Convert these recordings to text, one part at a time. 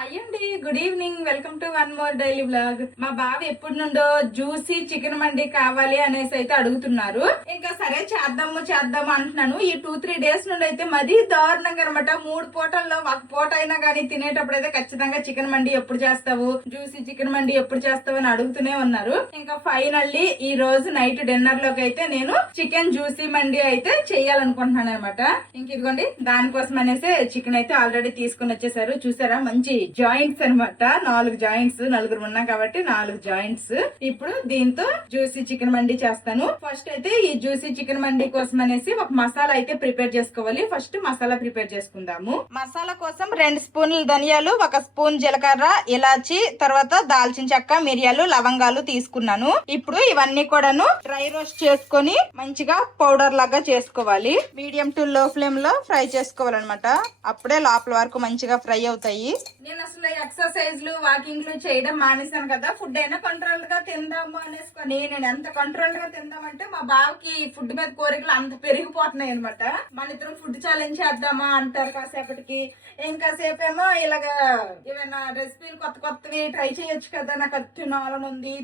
Hi అండి, good evening. Welcome to one more daily blog. మా బావ ఎప్పటి నుండో జ్యూసీ చికెన్ మండి కావాలి అనేసి అయితే అడుగుతున్నారు. ఇంకా సరే చేద్దాము అంటున్నాను. ఈ 2-3 డేస్ నుండి అయితే మరీ దారుణంగా అనమాట. 3 పూటల్లో ఒక పూట అయినా కానీ తినేటప్పుడు అయితే ఖచ్చితంగా చికెన్ మండి ఎప్పుడు చేస్తావు, జ్యూసీ చికెన్ మండి ఎప్పుడు చేస్తావు అని అడుగుతూనే ఉన్నారు. ఇంకా ఫైనల్లీ ఈ రోజు నైట్ డిన్నర్ లోకి అయితే నేను చికెన్ జ్యూసీ మండి అయితే చెయ్యాలనుకుంటున్నాను అనమాట. ఇంక ఇదిగోండి, దానికోసం అనేసి చికెన్ అయితే ఆల్రెడీ తీసుకుని వచ్చేసారు. చూసారా, మంచి జాయింట్స్ అనమాట. 4 జాయింట్స్, నలుగురు ఉన్నాం కాబట్టి 4 జాయింట్స్. ఇప్పుడు దీంతో జ్యూసీ చికెన్ మండి చేస్తాను. ఫస్ట్ అయితే ఈ జ్యూసీ చికెన్ మండి కోసం అనేసి ఒక మసాలా అయితే ప్రిపేర్ చేసుకోవాలి. ఫస్ట్ మసాలా ప్రిపేర్ చేసుకుందాము. మసాలా కోసం 2 స్పూన్లు ధనియాలు, 1 స్పూన్ జీలకర్ర, ఇలాచి, తర్వాత దాల్చిన చెక్క, మిరియాలు, లవంగాలు తీసుకున్నాను. ఇప్పుడు ఇవన్నీ కూడాను డ్రై రోస్ట్ చేసుకొని మంచిగా పౌడర్ లాగా చేసుకోవాలి. మీడియం టు లో ఫ్లేమ్ లో ఫ్రై చేసుకోవాలన్నమాట. అప్పుడే లోపల వరకు మంచిగా ఫ్రై అవుతాయి. నేను అసలు ఎక్సర్సైజ్లు వాకింగ్లు చేయడం మానేశాను కదా. ఫుడ్ అయినా కంట్రోల్ గా తిందాము అనేసుకొని నేను ఎంత కంట్రోల్ గా తిందామంటే మా బావకి ఫుడ్ మీద కోరికలు అంత పెరిగిపోతున్నాయి అనమాట. మన ఇద్దరం ఫుడ్ ఛాలెంజ్ చేద్దామా అంటారు కాసేపటికి. ఇంకాసేపు ఏమో ఇలాగా ఏమైనా రెసిపీలు కొత్తవి ట్రై చేయొచ్చు కదా, నాకు అది తినాలనుంది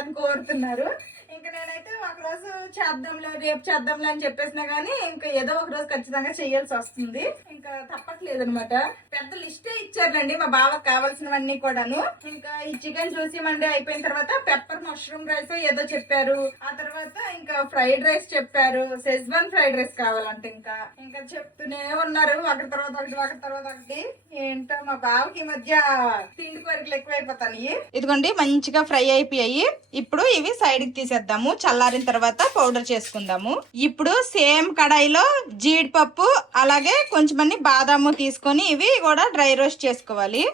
అని కోరుతున్నారు. ఇంకా నేనైతే ఒక రోజు చేద్దాంలే, రేపు చేద్దాంలే అని చెప్పేసినా గానీ ఇంకా ఏదో ఒక రోజు ఖచ్చితంగా చేయాల్సి వస్తుంది. ఇంకా తప్పట్లేదు అనమాట. పెద్ద లిస్టే ఇచ్చారండి మా బావకు కావాల్సినవన్నీ కూడాను. ఇంకా ఈ చికెన్ జ్యూసీ మండి అయిపోయిన తర్వాత పెప్పర్ మష్రూమ్ రైస్ ఏదో చెప్పారు. ఆ తర్వాత ఇంకా ఫ్రైడ్ రైస్ చెప్పారు. సెజ్వాన్ ఫ్రైడ్ రైస్ కావాలంటే ఇంకా చెప్తూనే ఉన్నారు, ఒకటి తర్వాత ఒకటి. ఏంటో మా బావకి ఈ మధ్య తిండి కోరికలు ఎక్కువైపోతాయి. ఇదిగోండి, మంచిగా ఫ్రై అయిపోయాయి. ఇప్పుడు ఇవి సైడ్ కి తీసేద్దాము. చల్లారిన తర్వాత పౌడర్ చేసుకుందాము. ఇప్పుడు సేమ్ కడాయిలో జీడిపప్పు అలాగే కొంచెం బాదాము తీసుకొని ఇవి కూడా డ్రై రోస్ట్ చేసుకోవాలి.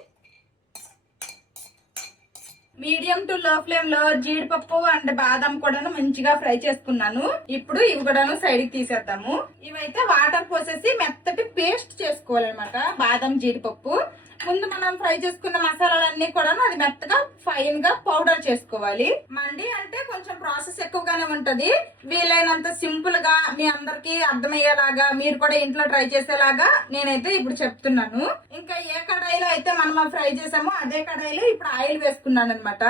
మీడియం టు లో ఫ్లేమ్ లో జీడిపప్పు అండ్ బాదం కూడా మంచిగా ఫ్రై చేసుకున్నాను. ఇప్పుడు ఇవి కూడా సైడ్ కి తీసేద్దాము. ఇవైతే వాటర్ పోసేసి మెత్తటి పేస్ట్ చేసుకోవాలన్నమాట. బాదం జీడిపప్పు ముందు మనం ఫ్రై చేసుకున్న మసాలాలన్నీ కూడా అది మెత్తగా ఫైన్ గా పౌడర్ చేసుకోవాలి. మండి అంటే కొంచెం ప్రాసెస్ ఎక్కువగానే ఉంటది. వీలైనంత సింపుల్ గా మీ అందరికి అర్థమయ్యేలాగా మీరు కూడా ఇంట్లో ట్రై చేసేలాగా నేనైతే ఇప్పుడు చెప్తున్నాను. ఇంకా ఏ కడాయిలో అయితే మనం ఫ్రై చేసామో అదే కడాయిలో ఇప్పుడు ఆయిల్ వేసుకున్నాను అనమాట.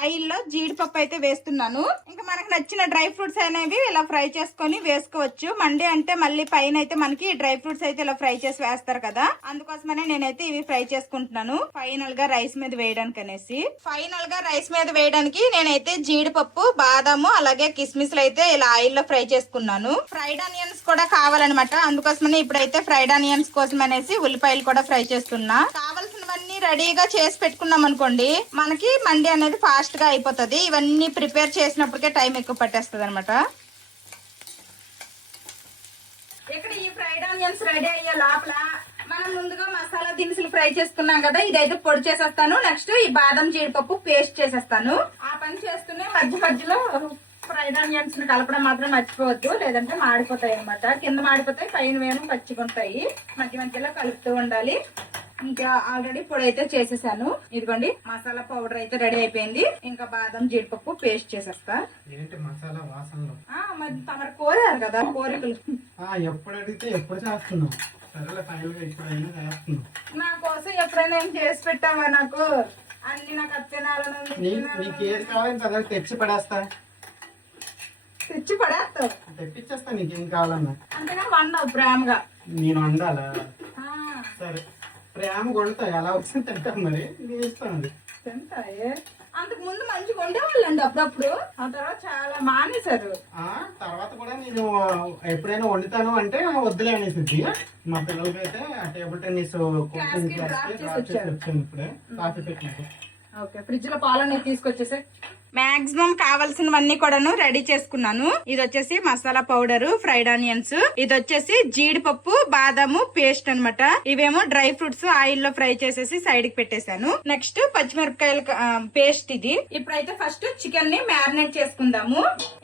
ఆయిల్ లో జీడిపప్పు అయితే వేస్తున్నాను. ఇంకా మనకు నచ్చిన డ్రై ఫ్రూట్స్ అనేవి ఇలా ఫ్రై చేసుకొని వేసుకోవచ్చు. మండి అంటే మళ్ళీ పైన అయితే మనకి డ్రై ఫ్రూట్స్ అయితే ఇలా ఫ్రై చేసి వేస్తారు కదా, అందుకోసమనే నేనైతే ఇవి ఫ్రై చేసుకుంటున్నాను. ఫైనల్ గా రైస్ మీద వేయడానికి నేనైతే జీడిపప్పు, బాదాము అలాగే కిస్మిస్లు అయితే ఇలా ఆయిల్ లో ఫ్రై చేసుకున్నాను. ఫ్రైడ్ ఆనియన్స్ కూడా కావాలన్నమాట. అందుకోసమనే ఇప్పుడైతే ఫ్రైడ్ ఆనియన్స్ కోసం అనేసి ఉల్లిపాయలు కూడా ఫ్రై చేస్తున్నా. కావాల్సినవన్నీ రెడీగా చేసి పెట్టుకున్నాం అనుకోండి, మనకి మండి అనేది ఫాస్ట్ గా అయిపోతుంది. ఇవన్నీ ప్రిపేర్ చేసినప్పటికే టైం ఎక్కువ పట్టేస్తుంది అనమాట. ఇక్కడ ఈ ఫ్రైడ్ ఆనియన్స్ రెడీ అయ్యే లోపల మనం ముందుగా మసాలా దినుసులు ఫ్రై చేసుకున్నాం కదా, ఇదైతే పొడి చేసేస్తాను. నెక్స్ట్ ఈ బాదం జీడిపప్పు పేస్ట్ చేసేస్తాను. ఆ పని చేస్తూనే మధ్యలో ఫ్రైడ్ ఆనియన్స్ కలపడం మాత్రం మర్చిపోవద్దు, లేదంటే మాడిపోతాయి అనమాట. కింద మాడిపోతాయి, పైన వేమో పచ్చిగుంటాయి. మధ్యలో కలుపుతూ ఉండాలి. ఇంకా ఆల్రెడీ పొడి అయితే చేసేసాను. ఇదిగోండి, మసాలా పౌడర్ అయితే రెడీ అయిపోయింది. ఇంకా బాదం జీడిపప్పు పేస్ట్ చేసేస్తా. మసాలా వాసనలో మరి తమరు కోరారు కదా కోరికలు. ఎప్పుడు అడిగితే ఎప్పుడు చేస్తున్నావు? సరేలే, ఫైనల్ గా ఇప్పుడైనా చేస్తున్నావు. నా కోసం ఎప్పుడైనా ఏం చేసి పెట్టావా? నాకు అన్ని నాకు తినాలని. నీకు ఏది కావాలని చదివి తెచ్చి పడేస్తావు. తెప్పించేస్తా నీకేం కావాలన్నా. అంతేగా వండవు ప్రేమగా. నేను వండాలా? సరే, ప్రేమ కొడతా. ఎలా వచ్చింది తింటాను, మరి నేను ఇస్తాను. తింటాయే అంతకు ముందు మంచిగా ఉండేవాళ్ళండి అప్పుడప్పుడు. ఆ తర్వాత చాలా మానేశారు. తర్వాత కూడా నేను ఎప్పుడైనా వండుతాను అంటే వద్దులే అనేసి మా పిల్లలకి అయితే టేబుల్ టెన్నిస్ కోచింగ్ వచ్చాను. ఇప్పుడే కాఫీ పెట్టినట్టు. ఓకే, ఫ్రిడ్జ్ లో పాలన్నీ తీసుకొచ్చేసే. మాక్సిమం కావాల్సినవన్నీ కూడాను రెడీ చేసుకున్నాను. ఇది వచ్చేసి మసాలా పౌడర్, ఫ్రైడ్ ఆనియన్స్, ఇది వచ్చేసి జీడిపప్పు, బాదాము పేస్ట్ అన్నమాట. ఇవేమో డ్రై ఫ్రూట్స్ ఆయిల్ లో ఫ్రై చేసేసి సైడ్ కి పెట్టేశాను. నెక్స్ట్ పచ్చిమిరపకాయల పేస్ట్ ఇది. ఇప్పుడైతే ఫస్ట్ చికెన్ ని మ్యారినేట్ చేసుకుందాము.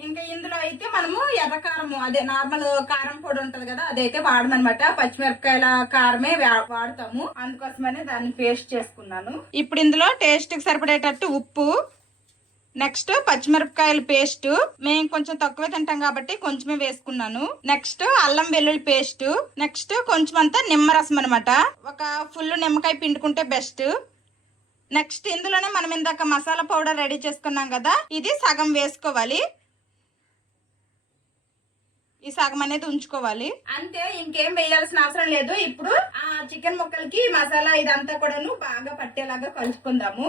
ఇంకా ఇందులో అయితే మనము ఎర్ర కారము, అదే నార్మల్ కారం పొడి ఉంటది కదా, అదైతే వాడమన్నమాట. పచ్చిమిరపకాయల కారమే వాడతాము, అందుకోసమనే దాన్ని పేస్ట్ చేసుకున్నాను. ఇప్పుడు ఇందులో టేస్ట్ కి సరిపడేటట్టు ఉప్పు, నెక్స్ట్ పచ్చిమిరపకాయల పేస్ట్, మేము కొంచెం తక్కువ తింటాం కాబట్టి కొంచెమే వేసుకున్నాను. నెక్స్ట్ అల్లం వెల్లుల్లి పేస్ట్, నెక్స్ట్ కొంచెం అంతా నిమ్మరసం అనమాట. ఒక ఫుల్ నిమ్మకాయ పిండుకుంటే బెస్ట్. నెక్స్ట్ ఇందులోనే మనం ఇందాక మసాలా పౌడర్ రెడీ చేసుకున్నాం కదా, ఇది సగం వేసుకోవాలి. ఈ సగం అనేది ఉంచుకోవాలి. అంతే, ఇంకేం వేయాల్సిన అవసరం లేదు. ఇప్పుడు ఆ చికెన్ ముక్కలకి మసాలా ఇదంతా కూడాను బాగా పట్టేలాగా కలుపుకుందాము.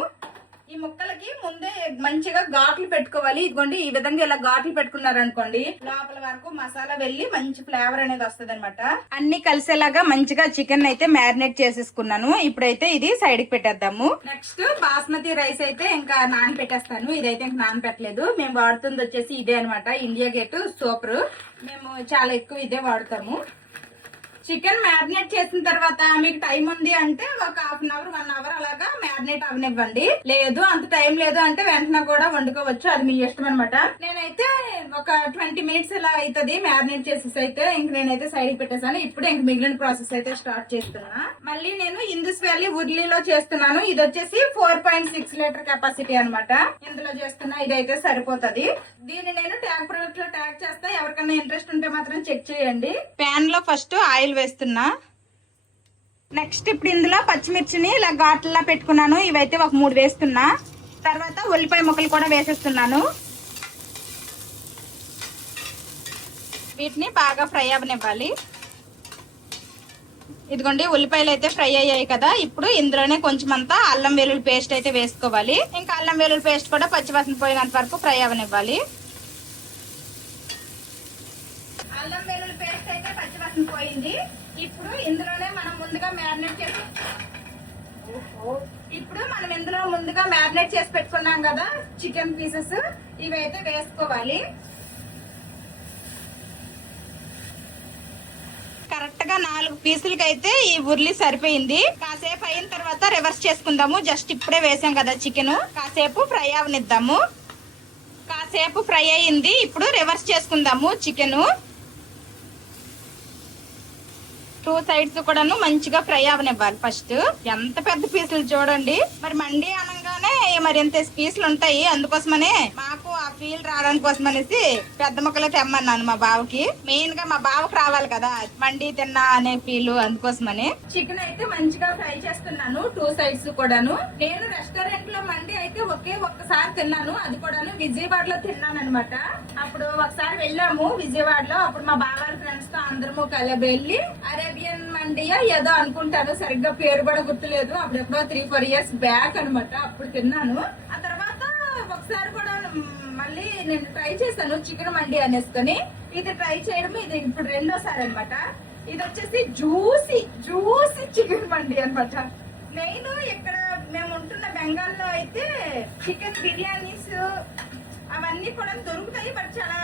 ఈ ముక్కలకి ముందే మంచిగా ఘాట్లు పెట్టుకోవాలి. ఇదిగోండి, ఈ విధంగా ఇలా ఘాట్లు పెట్టుకున్నారనుకోండి, లోపల వరకు మసాలా వెళ్ళి మంచి ఫ్లేవర్ అనేది వస్తుంది అనమాట. అన్ని కలిసేలాగా మంచిగా చికెన్ అయితే మ్యారినేట్ చేసేసుకున్నాను. ఇప్పుడైతే ఇది సైడ్ కి పెట్టేద్దాము. నెక్స్ట్ బాస్మతి రైస్ అయితే ఇంకా నానబెట్టేస్తాను. ఇదైతే ఇంకా నానబెట్టలేదు. మేము వాడుతుంది వచ్చేసి ఇదే అనమాట, ఇండియా గేట్ సూపర్. మేము చాలా ఎక్కువ ఇదే వాడతాము. చికెన్ మ్యారినేట్ చేసిన తర్వాత మీకు టైం ఉంది అంటే ఒక హాఫ్ అన్ అవర్ 1 అవర్ అలాగా మ్యారినేట్ అవనివ్వండి. లేదు అంత టైం లేదు అంటే వెంటనే కూడా వండుకోవచ్చు, అది మీ ఇష్టం అనమాట. నేనైతే ఒక 20 మినిట్స్ ఇలా అవుతుంది మ్యారినేట్ చేసేసి అయితే ఇంక నేనైతే సైడ్ పెట్టేసాను. ఇప్పుడు ఇంక మిగిలిన ప్రాసెస్ అయితే స్టార్ట్ చేస్తున్నా. మళ్ళీ నేను ఇందుస్ వ్యాలీ ఉర్లీలో చేస్తున్నాను. ఇది వచ్చేసి 4.6 లీటర్ కెపాసిటీ అనమాట. ఇందులో చేస్తున్నా, ఇదైతే సరిపోతుంది. దీన్ని నేను ట్యాగ్ ప్రొడక్ట్ లో ట్యాగ్ చేస్తా, ఎవరికైనా ఇంట్రెస్ట్ ఉంటే మాత్రం చెక్ చేయండి. ప్యాన్ లో ఫస్ట్ ఆయిల్ వేస్తున్నా. నెక్స్ట్ ఇప్పుడు ఇందులో పచ్చిమిర్చిని ఇలా ఘాట్లా పెట్టుకున్నాను, ఇవైతే ఒక 3 వేస్తున్నా. తర్వాత ఉల్లిపాయ ముక్కలు కూడా వేసేస్తున్నాను. వీటిని బాగా ఫ్రై అవ్వనివ్వాలి. ఇదిగోండి, ఉల్లిపాయలు అయితే ఫ్రై అయ్యాయి కదా. ఇప్పుడు ఇందులోనే కొంచెం అంతా అల్లం వెల్లుల్లి పేస్ట్ అయితే వేసుకోవాలి. ఇంకా అల్లం వెల్లుల్లి పేస్ట్ కూడా పచ్చివాసన పోయినంత వరకు ఫ్రై అవ్వనివ్వాలి. అల్లం వెల్లుల్లి పేస్ట్ అయితే పచ్చివాసన పోయింది. ఇప్పుడు ఇందులోనే మనం ముందుగా మ్యారినేట్ చేసి పెట్టుకున్నాం కదా చికెన్ పీసెస్, ఇవైతే వేసుకోవాలి. కరెక్ట్ గా 4 పీసులకి అయితే ఈ ఉర్లి సరిపోయింది. కాసేపు అయిన తర్వాత రివర్స్ చేసుకుందాము. జస్ట్ ఇప్పుడే వేసాం కదా చికెన్, కాసేపు ఫ్రై అవనిద్దాము. కాసేపు ఫ్రై అయింది. ఇప్పుడు రివర్స్ చేసుకుందాము చికెన్. 2 సైడ్స్ కూడాను మంచిగా ఫ్రై అవనివ్వాలి. ఫస్ట్ ఎంత పెద్ద పీసులు చూడండి. మరి మండి అనగానే మరి ఎంత పీసులు ఉంటాయి, అందుకోసమనే మాకు ఆ ఫీల్ రావడానికి కోసం అనేసి పెద్ద ముక్కలు తెమ్మన్నాను మా బావకి. మెయిన్ గా మా బావకి రావాలి కదా మండి తిన్నా అనే ఫీల్, అందుకోసమని. చికెన్ అయితే మంచిగా ఫ్రై చేస్తున్నాను 2 సైడ్స్ కూడాను. నేను రెస్టారెంట్ లో మండి అయితే ఒక్కసారి తిన్నాను, అది కూడాను విజయవాడలో తిన్నాను అనమాట. అప్పుడు ఒకసారి వెళ్ళాము విజయవాడలో, అప్పుడు మా బావ ఫ్రెండ్స్ తో అందరము కలిపి వెళ్ళి అరేబియన్ మండియా ఏదో అనుకుంటాను, సరిగ్గా పేరు కూడా గుర్తులేదు. అప్పుడెప్పుడో 3-4 ఇయర్స్ బ్యాక్ అనమాట, అప్పుడు తిన్నాను. ఆ తర్వాత ఒకసారి కూడా మళ్ళీ నేను ట్రై చేశాను చికెన్ మండి అనేసుకొని. ఇది ట్రై చేయడం ఇది ఇప్పుడు 2వ సారి అనమాట. ఇది వచ్చేసి జ్యూసీ చికెన్ మండి అనమాట. నేను ఇక్కడ మేము ఉంటున్న బెంగాల్లో అయితే చికెన్ బిర్యానీస్ అవన్నీ కూడా దొరుకుతాయి, బట్ చాలా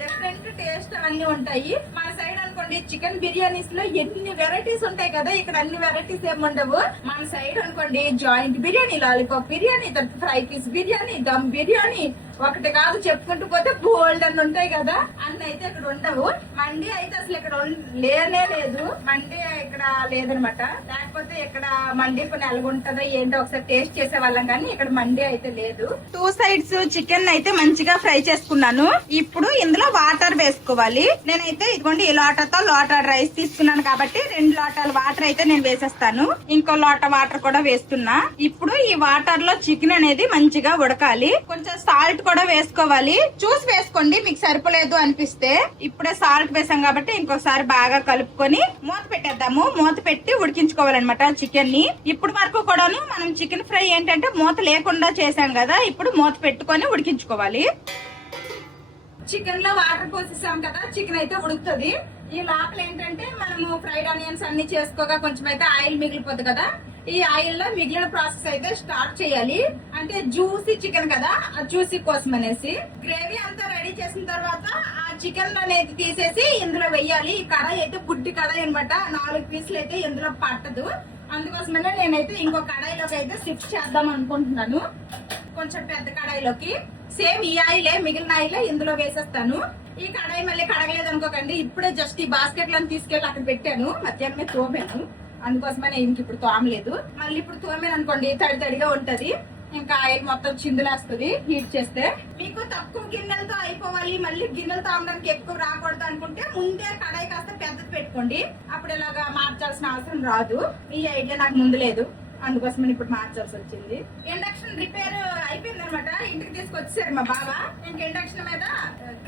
డిఫరెంట్ టేస్ట్ అవన్నీ ఉంటాయి. మన సైడ్ అనుకోండి చికెన్ బిర్యానీస్ లో ఎన్ని వెరైటీస్ ఉంటాయి కదా, ఇక్కడ అన్ని వెరైటీస్ ఏమి ఉండవు. మన సైడ్ అనుకోండి joint biryani, lollipop biryani, fry piece biryani, dum biryani, ఒకటి కాదు చెప్పుకుంటూ పోతే బోల్డ్ అని ఉంటాయి కదా, అన్ని అయితే ఇక్కడ ఉండవు. మండి అయితే అసలు ఇక్కడ లేనే లేదు, మండి ఇక్కడ లేదనమాట. లేకపోతే ఇక్కడ మండి కొన్ని ఎలాగుంటుందో ఏంటో ఒకసారి టేస్ట్ చేసే వాళ్ళం, కానీ ఇక్కడ మండి అయితే లేదు. 2 సైడ్స్ చికెన్ అయితే మంచిగా ఫ్రై చేసుకున్నాను. ఇప్పుడు ఇందులో వాటర్ వేసుకోవాలి. నేనైతే ఇదిగోండి ఈ లోటతో రైస్ తీసుకున్నాను కాబట్టి 2 లోటాల వాటర్ అయితే నేను వేసేస్తాను. ఇంకో లోట వాటర్ కూడా వేస్తున్నా. ఇప్పుడు ఈ వాటర్ లో చికెన్ అనేది మంచిగా ఉడకాలి. కొంచెం సాల్ట్ కూడా వేసుకోవాలి, చూసి వేసుకోండి మీకు సరిపోలేదు అనిపిస్తే. ఇప్పుడే సాల్ట్ వేసాం కాబట్టి ఇంకోసారి బాగా కలుపుకొని మూత పెట్టేద్దాము. మూత పెట్టి ఉడికించుకోవాలన్నమాట చికెన్ ని. ఇప్పుడు వరకు కూడాను మనం చికెన్ ఫ్రై ఏంటంటే మూత లేకుండా చేసాం కదా, ఇప్పుడు మూత పెట్టుకొని ఉడికించుకోవాలి. చికెన్ లో వాటర్ పోసేసాం కదా, చికెన్ అయితే ఉడుకుతుంది. ఈ లోపల ఏంటంటే మనము ఫ్రైడ్ ఆనియన్స్ అన్ని చేసుకోగా కొంచెం అయితే ఆయిల్ మిగిలిపోతుంది కదా, ఈ ఆయిల్ లో మిగిలిన ప్రాసెస్ అయితే స్టార్ట్ చేయాలి. అంటే జ్యూసీ చికెన్ కదా, ఆ జ్యూసీ కోసం అనేసి గ్రేవీ అంతా రెడీ చేసిన తర్వాత ఆ చికెన్ అనేది తీసేసి ఇందులో వెయ్యాలి. ఈ కడాయి అయితే బుడ్డి కడాయి అనమాట, 4 పీసులు అయితే ఇందులో పట్టదు. అందుకోసమనే నేనైతే ఇంకో కడాయిలోకి అయితే షిఫ్ట్ చేద్దాం అనుకుంటున్నాను, కొంచెం పెద్ద కడాయిలోకి. సేమ్ ఈ ఆయిలే, మిగిలిన ఆయిలే ఇందులో వేసేస్తాను. ఈ కడాయి మళ్ళీ కడగలేదు అనుకోకండి, ఇప్పుడే జస్ట్ ఈ బాస్కెట్ లను తీసుకెళ్లి అక్కడ పెట్టాను, మధ్యాహ్నమే తోమాను, అందుకోసమనే ఇంక ఇప్పుడు తోమలేదు. మళ్ళీ ఇప్పుడు తోమాను అనుకోండి తడిగా ఉంటది. ఇంకా ఆయిల్ మొత్తం చిందులేస్తుంది హీట్ చేస్తే. మీకు తక్కువ గిన్నెలతో అయిపోవాలి, మళ్ళీ గిన్నెలతో అమ్మడానికి ఎక్కువ రాకూడదు అనుకుంటే ముందే కడాయి కాస్త పెద్దది పెట్టుకోండి. అప్పుడు ఇలాగా మార్చాల్సిన అవసరం రాదు. ఈ ఐడియా నాకు ముందు లేదు, అందుకోసం ఇప్పుడు మార్చాల్సి వచ్చింది. ఇండక్షన్ రిపేర్ అయిపోయింది అనమాట, ఇంటికి తీసుకొచ్చారు మా బావ. ఇంక ఇండక్షన్ మీద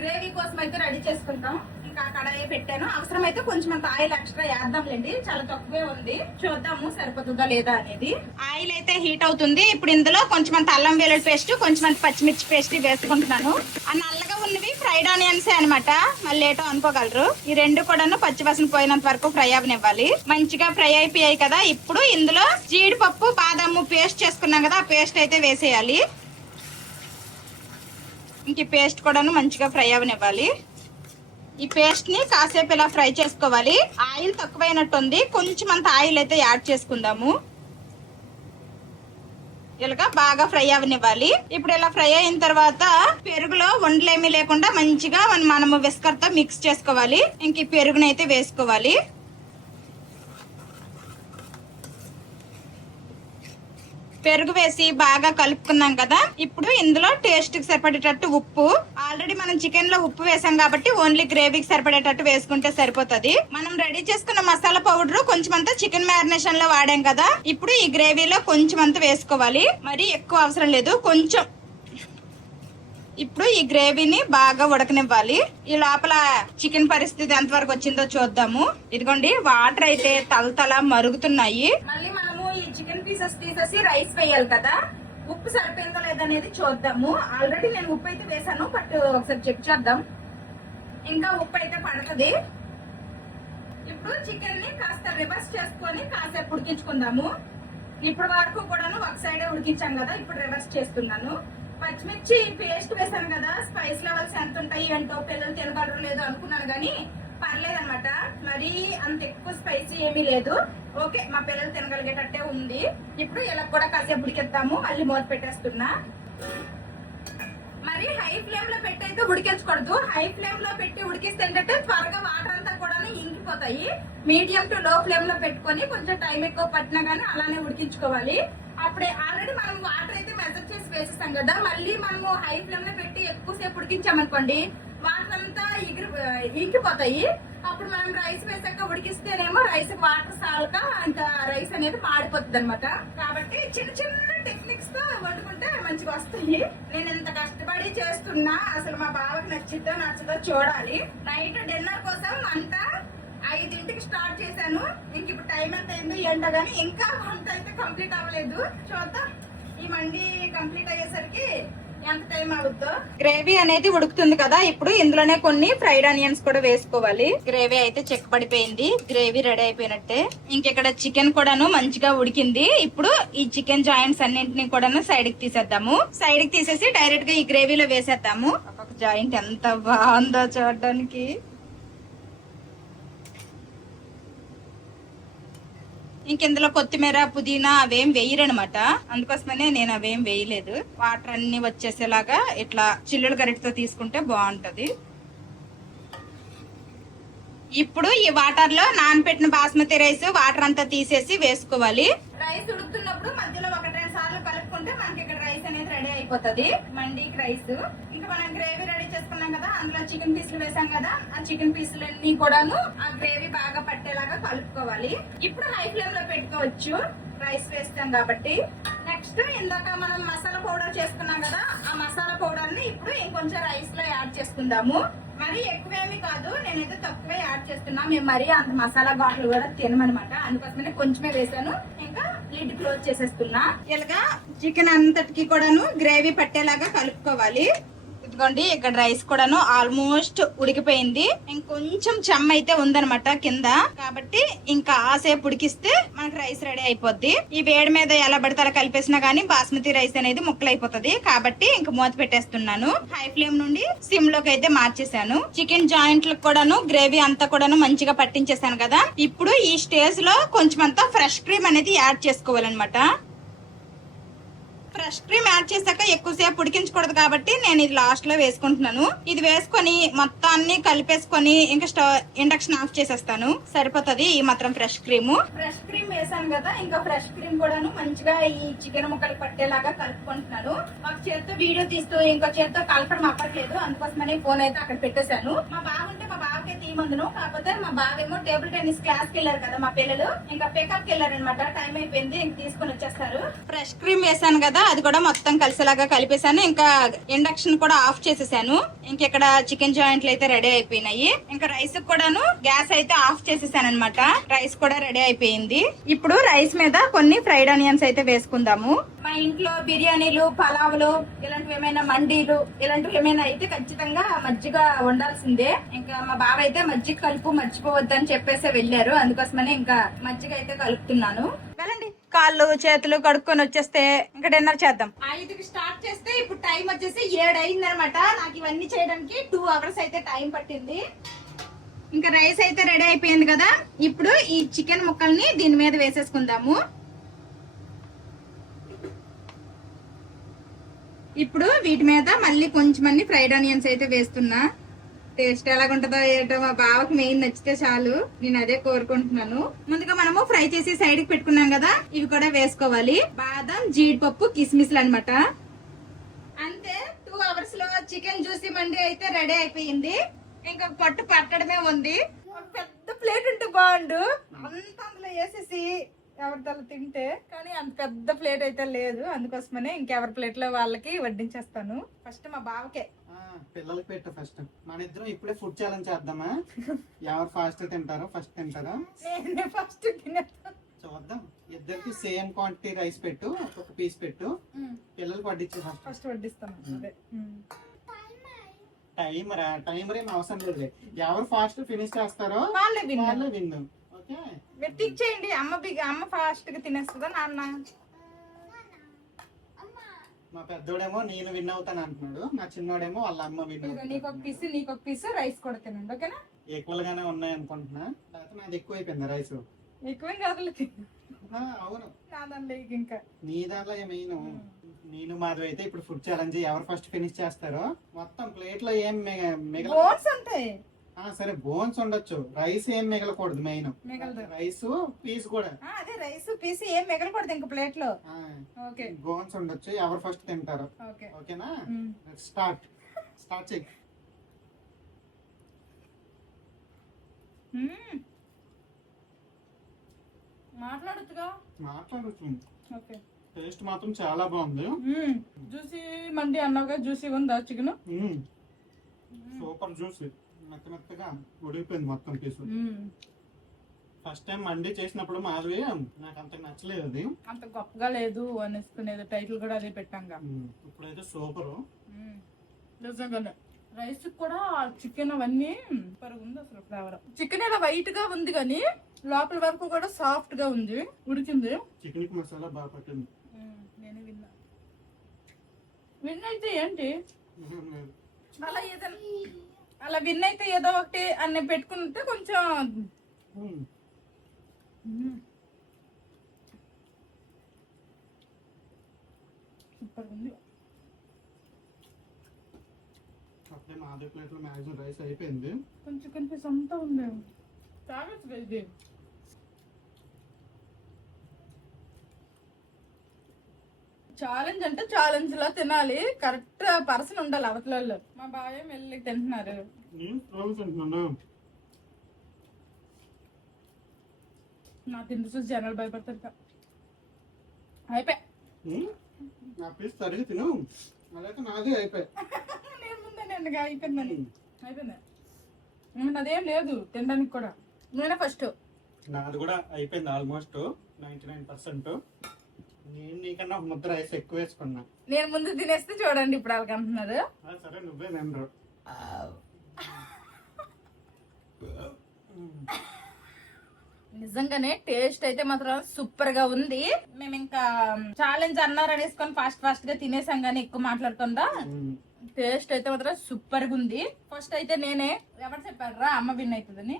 గ్రేవీ కోసం అయితే రెడీ చేసుకుంటాం. ఇంకా కడాయి పెట్టాను, అవసరమైతే కొంచెం అంత ఆయిల్ ఎక్స్ట్రా వేద్దాంలేండి, చాలా తక్కువే ఉంది. చూద్దాము సరిపోతుందా లేదా అనేది. ఆయిల్ అయితే హీట్ అవుతుంది. ఇప్పుడు ఇందులో కొంచెం అంత అల్లం వెల్లుల్లి పేస్ట్, కొంచెం అంత పచ్చిమిర్చి పేస్ట్ వేసుకుంటున్నాను. ఆ నల్లగా ఉన్నవి ఫ్రైడ్ ఆనియన్స్ అనమాట, మళ్ళీ ఏటో అనుకోగలరు. ఈ రెండు కూడాను పచ్చివాసన పోయినంత వరకు ఫ్రై అవనివ్వాలి. మంచిగా ఫ్రై అయిపోయాయి కదా, ఇప్పుడు ఇందులో జీడిపప్పు బాదాము పేస్ట్ చేసుకున్నాం కదా, ఆ పేస్ట్ అయితే వేసేయాలి. ఇంక ఈ పేస్ట్ కూడాను మంచిగా ఫ్రై అవనివ్వాలి. ఈ పేస్ట్ ని కాసేపు ఇలా ఫ్రై చేసుకోవాలి. ఆయిల్ తక్కువైనట్టుంది, కొంచెం అంత ఆయిల్ అయితే యాడ్ చేసుకుందాము. ఇలాగా బాగా ఫ్రై అవనివ్వాలి. ఇప్పుడు ఇలా ఫ్రై అయిన తర్వాత పెరుగులో వండలేమీ లేకుండా మంచిగా మనము విస్కర్ తో మిక్స్ చేసుకోవాలి. ఇంక ఈ పెరుగునైతే వేసుకోవాలి. పెరుగు వేసి బాగా కలుపుకున్నాం కదా, ఇప్పుడు ఇందులో టేస్ట్ కి సరిపడేటట్టు ఉప్పు. ఆల్రెడీ మనం చికెన్ లో ఉప్పు వేసాం కాబట్టి ఓన్లీ గ్రేవీకి సరిపడేటట్టు వేసుకుంటే సరిపోతుంది. మనం రెడీ చేసుకున్న మసాలా పౌడర్ కొంచెం అంతా చికెన్ మ్యారినేషన్ లో వాడాం కదా, ఇప్పుడు ఈ గ్రేవీలో కొంచెం అంతా వేసుకోవాలి, మరి ఎక్కువ అవసరం లేదు, కొంచెం. ఇప్పుడు ఈ గ్రేవీని బాగా ఉడకనివ్వాలి. ఈ లోపల చికెన్ పరిస్థితి ఎంతవరకు వచ్చిందో చూద్దాము. ఇదిగోండి వాటర్ అయితే తలతల మరుగుతున్నాయి. మళ్ళీ మనము ఈ చికెన్ పీసెస్ తీసేసి రైస్ వేయాలి కదా, ఉప్పు సరిపోయిందో లేదనేది చూద్దాము. ఆల్రెడీ నేను ఉప్పు అయితే వేసాను, బట్ ఒకసారి చెక్ చేద్దాం. ఇంకా ఉప్పు అయితే పడుతుంది. ఇప్పుడు చికెన్ ని కాస్త రివర్స్ చేసుకొని కాసేపు ఉడికించుకుందాము. ఇప్పుడు వరకు కూడాను ఒక సైడే ఉడికించాం కదా, ఇప్పుడు రివర్స్ చేస్తున్నాను. పచ్చిమిర్చి పేస్ట్ వేసాను కదా, స్పైస్ లెవెల్స్ ఎంత ఉంటాయి ఏంటో, పిల్లలు తినగలరు లేదో అనుకున్నాను కానీ పర్లేదన్నమాట. మరీ అంత ఎక్కువ స్పైసీ ఏమీ లేదు, ఓకే, మా పిల్లలు తినగలిగేటట్టే ఉంది. ఇప్పుడు ఇలా కూడా కాసేపు ఉడికిద్దాము. మళ్ళీ మూత పెట్టేస్తున్నా. మరి హై ఫ్లేమ్ లో పెట్టి అయితే ఉడికించకూడదు. హై ఫ్లేమ్ లో పెట్టి ఉడికిస్తే ఏంటంటే త్వరగా వాటర్ అంతా కూడా ఇంకిపోతాయి. మీడియం టు లో ఫ్లేమ్ లో పెట్టుకొని కొంచెం టైం ఎక్కువ పట్టినా గానీ అలానే ఉడికించుకోవాలి. అప్పుడే ఆల్రెడీ మనం వాటర్ అయితే మెజర్ చేసి వేసేస్తాం కదా, మళ్ళీ మనము హై ఫ్లేమ్ లో పెట్టి ఎక్కువసేపు ఉడికించామనుకోండి వాటర్ అంతా ఇంకిపోతాయి. అప్పుడు మనం రైస్ వేసాక ఉడికిస్తేనేమో రైస్ వాటర్ సాలక ఇంకా రైస్ అనేది మాడిపోతుంది అనమాట. కాబట్టి చిన్న చిన్న టెక్నిక్స్ తో వండుకుంటే మంచిగా వస్తాయి. నేను ఇంత కష్టపడి చేస్తున్నా, అసలు మా బావకి నచ్చిద్దో నచ్చదో చూడాలి. నైట్ డిన్నర్ కోసం అంతా 5ంటికి స్టార్ట్ చేశాను. ఇంక ఇప్పుడు టైం ఎంత అయిందో ఏంటో గానీ ఇంకా వంట అయితే కంప్లీట్ అవ్వలేదు. చూద్దాం ఈ మండి కంప్లీట్ అయ్యేసరికి ఎంత టైం అవుతుందో. గ్రేవీ అనేది ఉడుకుతుంది కదా, ఇప్పుడు ఇందులోనే కొన్ని ఫ్రైడ్ ఆనియన్స్ కూడా వేసుకోవాలి. గ్రేవీ అయితే చెక్కబడిపోయింది, గ్రేవీ రెడీ అయిపోయినట్టే. ఇంకెక్కడ చికెన్ కూడాను మంచిగా ఉడికింది. ఇప్పుడు ఈ చికెన్ జాయింట్స్ అన్నింటినీ కూడాను సైడ్ కి తీసేద్దాము. సైడ్ కి తీసేసి డైరెక్ట్ గా ఈ గ్రేవీలో వేసేద్దాము. ఒక జాయింట్ ఎంత బాగుందో చూడడానికి. ఇంకెందులో కొత్తిమీర పుదీనా అవేం వేయరనమాట, అందుకోసమనే నేను అవేం వేయలేదు. వాటర్ అన్ని వచ్చేసేలాగా ఇట్లా చిల్లులు గరిటతో తీసుకుంటే బాగుంటది. ఇప్పుడు ఈ వాటర్ లో నానబెట్టిన బాస్మతి రైస్ వాటర్ అంతా తీసేసి వేసుకోవాలి. రైస్ ఉడుకుతున్నప్పుడు మధ్యలో 1-2 సార్లు కలుపుకుంటే మనకి ఇక్కడ రైస్ అనేది రెడీ అయిపోతుంది. మండీకి రైస్. ఇంకా మనం గ్రేవీ రెడీ చేసుకున్నాం కదా, అందులో చికెన్ పీసులు వేసాం కదా, ఆ చికెన్ పీసులన్నీ కూడాను ఆ గ్రేవీ బాగా పట్టేలాగా కలుపుకోవాలి. ఇప్పుడు హై ఫ్లేమ్ లో పెట్టుకోవచ్చు, రైస్ వేస్తాం కాబట్టి. నెక్స్ట్ ఇందాక మనం మసాలా పౌడర్ చేసుకున్నాం కదా, ఆ మసాలా పౌడర్ ని ఇప్పుడు ఇంకొంచెం రైస్ లో యాడ్ చేసుకుందాము. మరి ఎక్కువేమీ కాదు, నేనైతే తక్కువే యాడ్ చేస్తున్నా. మేము మరీ అంత మసాలా ఘాట్లు కూడా తినమనమాట, అందుకోసమే కొంచెమే వేసాను. ఇంకా లిడ్ క్లోజ్ చేసేస్తున్నా. ఇలాగా చికెన్ అంతటికి కూడాను గ్రేవీ పట్టేలాగా కలుపుకోవాలి. ఇదిగోండి ఇక్కడ రైస్ కూడాను ఆల్మోస్ట్ ఉడికిపోయింది. ఇంకొంచెం చెమ్మ అయితే ఉందనమాట కింద, కాబట్టి ఇంకా ఆసేపు ఉడికిస్తే మనకి రైస్ రెడీ అయిపోద్ది. ఈ వేడి మీద ఎలా పడితే అలా కలిపేసినా గానీ బాస్మతి రైస్ అనేది ముక్కలైపోతుంది, కాబట్టి ఇంక మూత పెట్టేస్తున్నాను. హై ఫ్లేమ్ నుండి సిమ్ లోకి అయితే మార్చేసాను. చికెన్ జాయింట్లకు కూడాను గ్రేవీ అంతా కూడాను మంచిగా పట్టించేసాను కదా, ఇప్పుడు ఈ స్టేజ్ లో కొంచెం అంతా ఫ్రెష్ క్రీమ్ అనేది యాడ్ చేసుకోవాలన్నమాట. ఫ్రెష్ క్రీమ్ యాడ్ చేశాక ఎక్కువసేపు ఉడికించకూడదు కాబట్టి నేను ఇది లాస్ట్ లో వేసుకుంటున్నాను. ఇది వేసుకొని మొత్తాన్ని కలిపేసుకొని ఇంకా ఇండక్షన్ ఆఫ్ చేసేస్తాను. సరిపోతుంది ఈ మాత్రం ఫ్రెష్ క్రీమ్ వేసాను కదా. ఇంకా ఫ్రెష్ క్రీమ్ కూడాను మంచిగా ఈ చికెన్ ముక్కలు పట్టేలాగా కలుపుకుంటున్నాను. ఒక చేత్తో వీడియో తీస్తూ ఇంకో చేత్తో కలపడం అవ్వట్లేదు, అందుకోసమని ఫోన్ అయితే అక్కడ పెట్టేశాను. మా బాగుంటే మా బావకే తీయమందును, కాకపోతే మా బావేమో టేబుల్ టెన్నిస్ క్లాస్ కి వెళ్ళారు కదా మా పిల్లలు, ఇంకా పికప్ కి వెళ్ళారు అనమాట. టైం అయిపోయింది, ఇంక తీసుకుని వచ్చేస్తారు. ఫ్రెష్ క్రీమ్ వేసాను కదా, అది కూడా మొత్తం కలిసేలాగా కలిపేశాను. ఇంకా ఇండక్షన్ కూడా ఆఫ్ చేసేసాను. ఇంకెక్కడ చికెన్ జాయింట్లు అయితే రెడీ అయిపోయినాయి. ఇంకా రైస్ కూడాను గ్యాస్ అయితే ఆఫ్ చేసేసాను అనమాట. రైస్ కూడా రెడీ అయిపోయింది. ఇప్పుడు రైస్ మీద కొన్ని ఫ్రైడ్ ఆనియన్స్ అయితే వేసుకుందాము. మా ఇంట్లో బిర్యానీలు, పలావులు, ఇలాంటివి ఏమైనా మండీలు, ఇలాంటివి ఏమైనా అయితే ఖచ్చితంగా మజ్జిగ వండాల్సిందే. ఇంకా మా బావ అయితే మజ్జిగ కలుపు మర్చిపోవద్దని చెప్పేసి వెళ్ళారు, అందుకోసమని ఇంకా మజ్జిగ అయితే కలుపుతున్నాను. వెళ్ళండి, కాళ్ళు చేతులు కడుక్కొని వచ్చేస్తే ఇంకా డిన్నర్ చేద్దాం. 5కి స్టార్ట్ చేస్తే ఇప్పుడు టైం వచ్చేసి 7 అయింది అనమాట. నాకు ఇవన్నీ చేయడానికి 2 అవర్స్ అయితే టైం పట్టింది. ఇంకా రైస్ అయితే రెడీ అయిపోయింది కదా. ఇప్పుడు ఈ చికెన్ ముక్కల్ని దీని మీద వేసేసుకుందాము. ఇప్పుడు వీటి మీద మళ్ళీ కొంచెం ఫ్రైడ్ ఆనియన్స్ అయితే వేస్తున్నా. టేస్ట్ ఎలాగుంటుందో ఏంటో, మా బావకి మెయిన్ నచ్చితే చాలు, నేను అదే కోరుకుంటున్నాను. ముందుగా మనము ఫ్రై చేసి సైడ్ కి పెట్టుకున్నాం కదా, ఇవి కూడా వేసుకోవాలి. బాదం, జీడిపప్పు, కిస్మిస్లు అన్నమాట. అంతే, 2 అవర్స్ లో చికెన్ జ్యూసీ మండి అయితే రెడీ అయిపోయింది. ఇంకా పట్టు పట్టడమే ఉంది. ఒక పెద్ద ప్లేట్ ఉంటే బాగుండు, అంత అందులో వేసేసి ఎవరితో తింటే, కానీ అంత పెద్ద ప్లేట్ అయితే లేదు, అందుకోసమనే ఇంకెవరి ప్లేట్ లో వాళ్ళకి వడ్డించేస్తాను. ఫస్ట్ మా బావకే. పిల్లలకి పెట్టు ఫస్ట్. మన ఇద్దరం ఇప్పుడే ఫుడ్ ఛాలెంజ్ చేద్దామా? ఎవరు ఫాస్ట్ తింటారో ఫస్ట్ తింటారా? నేనే ఫస్ట్ తినేస్తాను. చూద్దాం. ఇద్దరికి సేమ్ క్వాంటిటీ రైస్ పెట్టు, ఒక్కొక్క పీస్ పెట్టు, పిల్లలకి వడ్డించు. ఫస్ట్ వడ్డిస్తాను. అదే టైమర్ ఏం అవసరం లేదు. ఎవరు ఫాస్ట్ ఫినిష్ చేస్తారో వాళ్ళే విన్ను. ఓకే, మీరు థింక్ చేయండి. అమ్మ ఫాస్ట్ గా తినేస్తుందా నాన్న? మా పెద్దోడేమో నేను విన్ అవుతాను అంటున్నాడు, నా చిన్నోడేమో వాళ్ళ అమ్మ విన్ అవుతాను. నీకు ఒక పీస్ రైస్ కూడా తినండి, ఓకేనా? ఈక్వల్ గానే ఉన్నాయి అనుకుంటున్నా, లేకపోతే నాది ఎక్కువ అయిపోయింది రైస్. ఎక్కువేం కాదు. అవును, నా దాంట్లో ఇంకా నీ దాంట్లో ఏమైనా నేను మాధవ్ అయితే ఇప్పుడు ఫుడ్ ఛాలెంజ్ ఎవరు ఫస్ట్ ఫినిష్ చేస్తారో మొత్తం ప్లేట్ లో ఏం అంతే. సరే, బోన్స్ ఉండొచ్చు, రైస్ ఏం మిగలకూడదు. మెయిన్ రైస్ పీస్ కూడా, అదే రైస్ పీస్ ఏం మిగలకూడదు ఇంకా ప్లేట్ లో. ఓకే, బోన్స్ ఉండొచ్చు, ఎవరు ఫస్ట్ తింటారో. ఓకేనా? స్టార్ట్ చెయ్యి. మాట్లాడచ్చు. టేస్ట్ మాత్రం చాలా బాగుంది. జ్యూసీ మండి అన్నావుగా, జ్యూసీ ఉందా చికెన్? సూపర్ జ్యూసీ, మెత్తగా ఉడికిపోయింది మొత్తం పీసు. ఫస్ట్ టైం మండి చేసినప్పుడు మాధవి నాకు అంత నచ్చలేదు, అది అంత గొప్పగా లేదు అనేసుకునేది. టైటిల్ కూడా అదే పెట్టాంగా. ఇప్పుడైతే సూపర్. నిజంగానే రైస్ కూడా చికెన్ అవన్నీ ఉంది అసలు. ఫ్లేవర్ చికెన్ ఇలా వైట్ గా ఉంది కానీ లోపల వరకు కూడా సాఫ్ట్ గా ఉంది, ఉడికింది. చికెన్ కి మసాలా బాగా పట్టింది. నేనే విన్ అయితే ఏంటి అలా ఏదైనా అలా విన్ అయితే ఏదో ఒకటి అన్ని పెట్టుకుంటే కొంచెం సూపర్ ఉంది. అప్పుడే మాదే ప్లేట్ లో మ్యాక్సిమం రైస్ అయిపోయింది. కొంచెం కనిపిస్ అంతా ఉంది. తాగొచ్చు ఇది. ఛాలెంజ్ అంటే ఛాలెంజ్ లా తినాలి, కరెక్ట్ పర్సన్ ఉండాలి అవతలలో. మా బావే మెల్లి తింటున్నారు. నా తిండి చూసి జనాలు భయపడతారు. అయిపోయా నా పీస్ తరిగి తిను, అలాగే నాది అయిపోయా. నేను ముందే నేను అయిపోయిందని అదేం లేదు తినడానికి కూడా. నేనే ఫస్ట్. నాది కూడా అయిపోయింది ఆల్మోస్ట్ 99%. నేను నీకన్నా ఒక ముద్ద రైస్ ఎక్కువ వేసుకున్నా. నేను ముందు తినేస్తే చూడండి ఇప్పుడు వాళ్ళకి అంటున్నారు. సరే, నువ్వే తినరు. నిజంగానే టేస్ట్ అయితే మాత్రం సూపర్ గా ఉంది. మేము ఇంకా ఛాలెంజ్ అన్నారు అనేసుకొని ఫాస్ట్ గా తినేసాం గానీ ఎక్కువ మాట్లాడుతుందా. టేస్ట్ అయితే మాత్రం సూపర్ గా ఉంది. ఫస్ట్ అయితే నేనే. ఎవరు చెప్పారు రా అమ్మ విన్ అవుతుందని?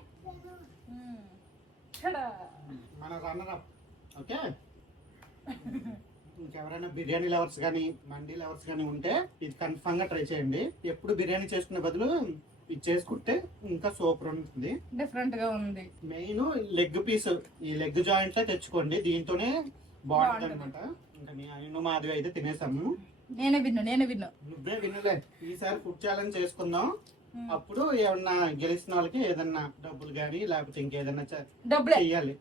మన రన్నర్ అప్. ఓకే, ఇంకెవరైనా బిర్యానీ లవర్స్ కానీ మండీ లవర్స్ కానీ ఉంటే ఇది కన్ఫామ్ గా ట్రై చేయండి. ఎప్పుడు బిర్యానీ చేసుకునే బదులు ఇది చేసుకుంటే ఇంకా సూపర్ ఉంటుంది. డిఫరెంట్ గా ఉంది. మెయిన్ లెగ్ పీస్, ఈ లెగ్ జాయింట్ తెచ్చుకోండి, దీంతోనే బాగుంటుంది అనమాట. ఇంకా నేను మాధవి అయితే తినేసాము. నేనే విన్ను. నువ్వే వినలే. ఈసారి ఫుడ్ ఛాలెంజ్ చేసుకుందాం. అప్పుడు ఏమన్నా గెలిచిన వాళ్ళకి ఏదన్నా డబ్బులు గానీ లేకపోతే ఇంకేదన్నా చెయ్యాలి.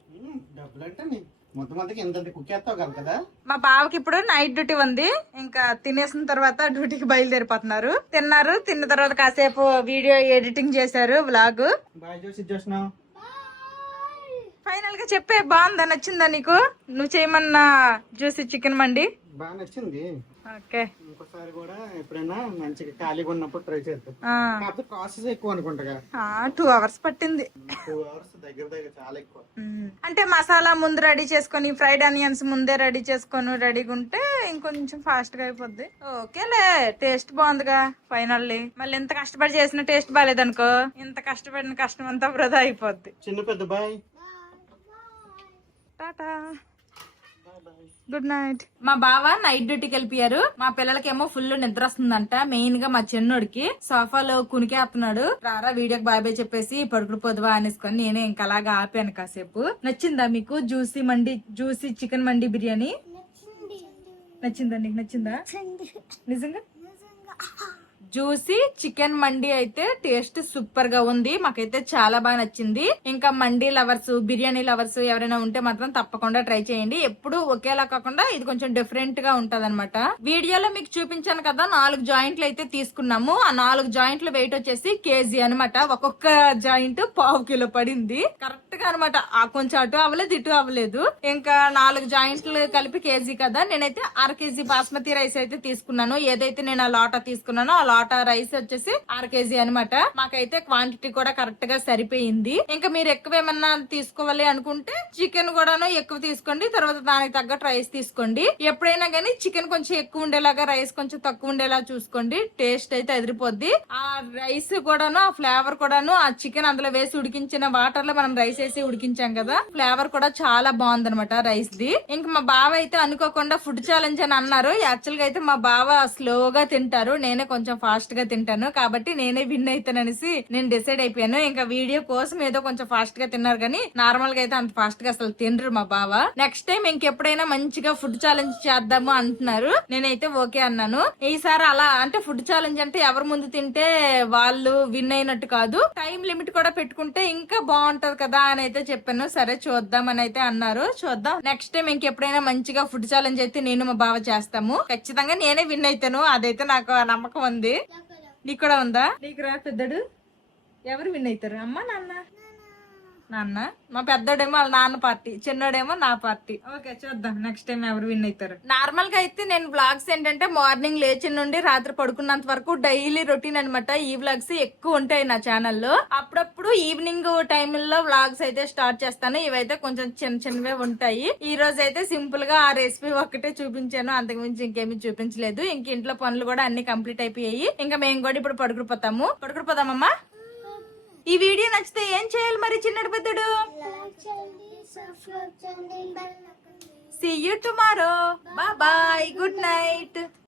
డబ్బులు అంటే మొత్తం ఎంత కుక్కేస్తావు కదా. మా బావకి ఇప్పుడు నైట్ డ్యూటీ ఉంది. ఇంకా తినేసిన తర్వాత డ్యూటీకి బయలుదేరిపోతున్నారు. తిన్న తర్వాత కాసేపు వీడియో ఎడిటింగ్ చేశారు, వ్లాగ్. బాయ్ చూసి చూసినావు. ఫైనల్ గా చెప్పే, బాగుందా, నచ్చిందా నీకు? నువ్వు చేయమన్నా జ్యూసీ చికెన్ మండి బాగా నచ్చింది. ఓకే, ఇంకోసారి కూడా ఎప్పుడైనా మంచిగా ఖాళీగా ఉన్నప్పుడు ట్రై చేద్దాం. కాకపోతే ప్రాసెస్ ఎక్కువ అనుకుంటా. 2 hours పట్టింది. 2 hours దగ్గర చాలా ఎక్కువ. అంటే మసాలా ముందు రెడీ చేసుకొని, ఫ్రైడ్ ఆనియన్స్ ముందే రెడీ చేసుకొని రెడీగా ఉంటే ఇంకొంచెం ఫాస్ట్ గా అయిపోద్ది. ఓకేలే, టేస్ట్ బాగుందిగా. ఫైనల్లీ మళ్ళీ ఎంత కష్టపడి చేసిన టేస్ట్ బాగాలేదనుకో, ఇంత కష్టపడిన కష్టం అంతా వృధా అయిపోద్ది. చిన్న పెద్ద బాయ్, టాటా, గుడ్ నైట్. మా బావ నైట్ డ్యూటీకి వెళ్ళిపోయారు. మా పిల్లలకేమో ఫుల్ నిద్ర వస్తుందంట. మెయిన్ గా మా చిన్నోడికి సోఫాలో కునికేస్తున్నాడు. రారా వీడియోకి బాయ్ బాయ్ చెప్పేసి పడుకుడు పొదువా అనేసుకొని నేనే ఇంకా అలాగా ఆపాను కాసేపు. నచ్చిందా మీకు జ్యూసీ చికెన్ మండి బిర్యానీ? నచ్చిందా? నీకు నచ్చిందా నిజంగా? జ్యూసీ చికెన్ మండి అయితే టేస్ట్ సూపర్ గా ఉంది. మాకైతే చాలా బాగా నచ్చింది. ఇంకా మండి లవర్స్, బిర్యానీ లవర్స్ ఎవరైనా ఉంటే మాత్రం తప్పకుండా ట్రై చేయండి. ఎప్పుడు ఒకేలా కాకుండా ఇది కొంచెం డిఫరెంట్ గా ఉంటది అనమాట. వీడియోలో మీకు చూపించాను కదా, 4 జాయింట్లు అయితే తీసుకున్నాము. ఆ 4 జాయింట్ల వెయిట్ వచ్చేసి కేజీ అనమాట. ఒక్కొక్క జాయింట్ 1/2 కిలో పడింది కరెక్ట్ గా అనమాట. కొంచెం అటు అవ్వలేదు ఇటు అవ్వలేదు. ఇంకా 4 జాయింట్లు కలిపి కేజీ కదా. నేనైతే 1/2 కేజీ బాస్మతి రైస్ అయితే తీసుకున్నాను. ఏదైతే నేను ఆ లోటా తీసుకున్నానో ఆ లోటా రైస్ వచ్చేసి 1/2 కేజీ అనమాట. మాకైతే క్వాంటిటీ కూడా కరెక్ట్ గా సరిపోయింది. ఇంకా మీరు ఎక్కువ ఏమన్నా తీసుకోవాలి అనుకుంటే చికెన్ కూడాను ఎక్కువ తీసుకోండి. తర్వాత దానికి తగ్గట్టు రైస్ తీసుకోండి. ఎప్పుడైనా గానీ చికెన్ కొంచెం ఎక్కువ ఉండేలాగా, రైస్ కొంచెం తక్కువ ఉండేలా చూసుకోండి. టేస్ట్ అయితే ఎదిరిపోద్ది. ఆ రైస్ కూడాను, ఆ ఫ్లేవర్ కూడాను, ఆ చికెన్ అందులో వేసి ఉడికించిన వాటర్ లో మనం రైస్ వేసి ఉడికించాం కదా, ఫ్లేవర్ కూడా చాలా బాగుంది అనమాట రైస్ ది. ఇంకా మా బావ అయితే అనుకోకుండా ఫుడ్ ఛాలెంజ్ అని అన్నారు. యాక్చువల్ గా అయితే మా బావ స్లోగా తింటారు, నేనే కొంచెం ఫాస్ట్ గా తింటాను కాబట్టి నేనే విన్ అవుతాననేసి నేను డిసైడ్ అయిపోయాను. ఇంకా వీడియో కోసం ఏదో కొంచెం ఫాస్ట్ గా తిన్నారు కానీ నార్మల్ గా అయితే అంత ఫాస్ట్ గా అసలు తినరు మా బావ. నెక్స్ట్ టైం ఇంకెప్పుడైనా మంచిగా ఫుడ్ ఛాలెంజ్ చేద్దాము అంటున్నారు. నేనైతే ఓకే అన్నాను. ఈసారి అలా అంటే ఫుడ్ ఛాలెంజ్ అంటే ఎవరి ముందు తింటే వాళ్ళు విన్ అయినట్టు కాదు, టైం లిమిట్ కూడా పెట్టుకుంటే ఇంకా బాగుంటది కదా అని అయితే చెప్పాను. సరే చూద్దాం అని అయితే అన్నారు. చూద్దాం నెక్స్ట్ టైం ఇంకెప్పుడైనా మంచిగా ఫుడ్ ఛాలెంజ్ అయితే నేను మా బావ చేస్తాము. ఖచ్చితంగా నేనే విన్ అవుతాను, అదైతే నాకు నమ్మకం ఉంది. నీకు కూడా ఉందా? నీకు రా పెద్దడు. ఎవరు విన్ అవుతారు? అమ్మ నాన్న? మా పెద్దోడేమో వాళ్ళ నాన్న పార్టీ, చిన్నోడేమో నా పార్టీ. ఓకే చూద్దాం నెక్స్ట్ టైం ఎవరు విన్ అవుతారు. నార్మల్ గా అయితే నేను వ్లాగ్స్ ఏంటంటే మార్నింగ్ లేచిన నుండి రాత్రి పడుకున్నంత వరకు డైలీ రొటీన్ అనమాట. ఈ వ్లాగ్స్ ఎక్కువ ఉంటాయి నా ఛానల్లో. అప్పుడప్పుడు ఈవినింగ్ టైంలో వ్లాగ్స్ అయితే స్టార్ట్ చేస్తాను. ఇవైతే కొంచెం చిన్నవే ఉంటాయి. ఈ రోజు అయితే సింపుల్ గా ఆ రెసిపీ ఒక్కటే చూపించాను, అంతకుమించి ఇంకేమీ చూపించలేదు. ఇంక ఇంట్లో పనులు కూడా అన్ని కంప్లీట్ అయిపోయాయి. ఇంకా మేము కూడా ఇప్పుడు పడుకుపోదామమ్మా. ఈ వీడియో నచ్చితే ఏం చేయాలి మరి చిన్నడు పెద్దడు? See you tomorrow. Bye bye. Good night.